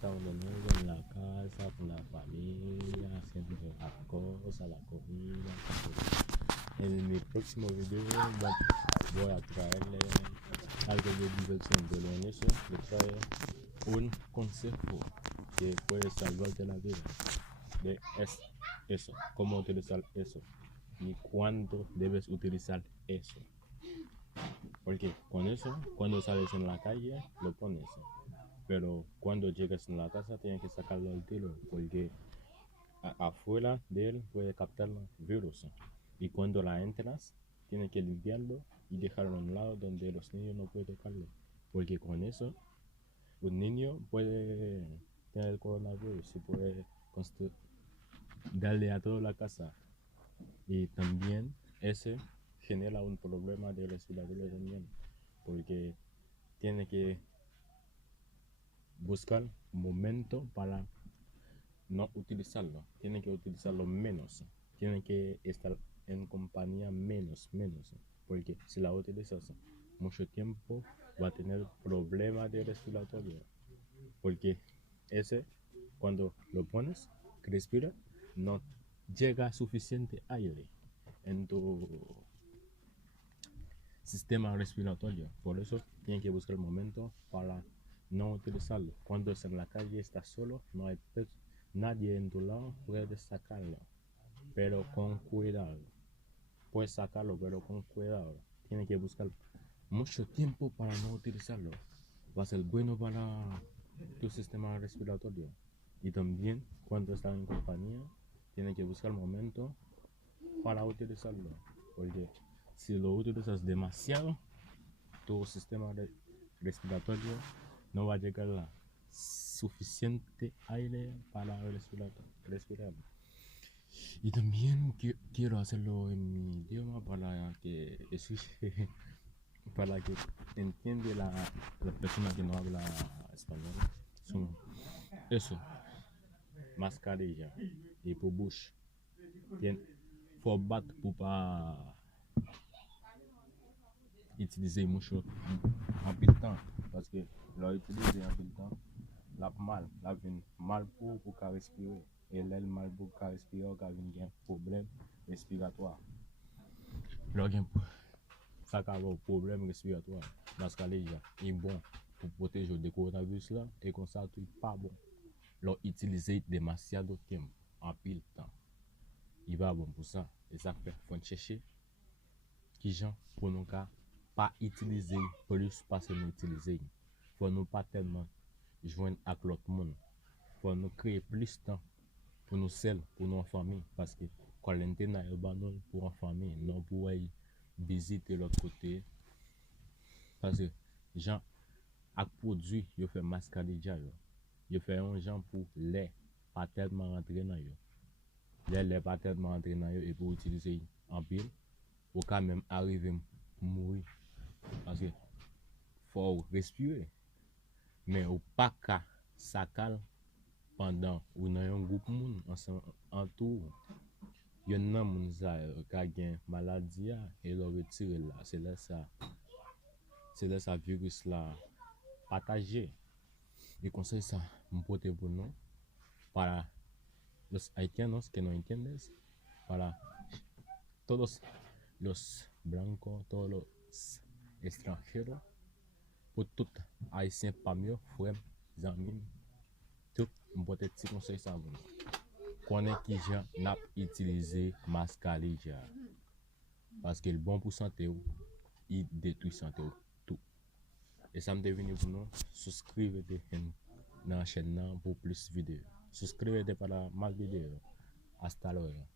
estamos de nuevo en la casa con la familia, haciendo las cosas, la comida. En mi próximo video voy a traerle algo de diversión, pero en eso le traigo un consejo que puede salvarte la vida. Eso, cómo utilizar eso y cuándo debes utilizar eso. Porque con eso, cuando sales en la calle, lo pones. Pero cuando llegas en la casa, tienes que sacarlo al tiro, porque afuera de él puede captar los virus. Y cuando la entras, tienes que limpiarlo y dejarlo a un lado donde los niños no pueden tocarlo. Porque con eso, un niño puede tener el coronavirus y puede darle a toda la casa. Y también ese genera un problema de respiratorio también, porque tiene que buscar un momento para no utilizarlo, tiene que utilizarlo menos, tiene que estar en compañía menos, porque si la utilizas mucho tiempo va a tener problemas de respiratorio, porque ese cuando lo pones, que respira, no llega suficiente aire en tu sistema respiratorio, por eso tiene que buscar el momento para no utilizarlo. Cuando es en la calle, estás solo, no hay nadie en tu lado, puedes sacarlo, pero con cuidado. Puedes sacarlo, pero con cuidado. Tienes que buscar mucho tiempo para no utilizarlo. Va a ser bueno para tu sistema respiratorio. Y también cuando estás en compañía, tienes que buscar el momento para utilizarlo, porque si lo utilizas demasiado, tu sistema respiratorio no va a llegar a suficiente aire para respirar. Y también quiero hacerlo en mi idioma para que para que entienda la persona que no habla español. Eso, mascarilla y pour bouche. Faut battre pour pas utiliser mucho en pile temps, parce que l'on utilise en pile temps, la mal pour respirer, et l'aile mal pour respirer, on a un problème respiratoire. Ça a un problème respiratoire, mascarilla est bon pour protéger des coronavirus là, et comme ça tout pas bon. L'on utilise demasiado tiempo, en pile temps. Il va bon pour ça, et ça fait faut chercher qui gens pour nous pas utiliser plus parce que nous utiliser. Faut nous pas tellement joindre avec l'autre monde. Faut nous créer plus de temps pour nous seuls, pour nos familles, parce que quarantaine est bon pour en famille, non pour aller visiter l'autre côté. Parce que gens à produit, ils fait mascarilla, ils fait un gens pour les pas tellement rentrer dans eux. Les pas tellement rentrer dans eux et pour utiliser en pile, ou quand même arriver mourir. Parce que faut respirer, mais ou pas qu'à sacal pendant ou dans un groupe moun en tout. Il y a un moun qui a une maladie et le retirer là, c'est là ça virus là partagé. Et conseil ça me porter pour nous para los haitianos que no entiendes, para todos los blancos, todos los extranjeros, pour tout haïtien parmi eux, frères, amis, tout me petit conseil ça vous. Connaît qui gens n'a utilisé mascarilla parce qu'il est bon pour santé ou il détruit santé ou tout. Et ça me devine pour nous, souscrivez dans la chaîne pour plus de vidéos. Souscrivez pour la ma vidéo. Hasta luego.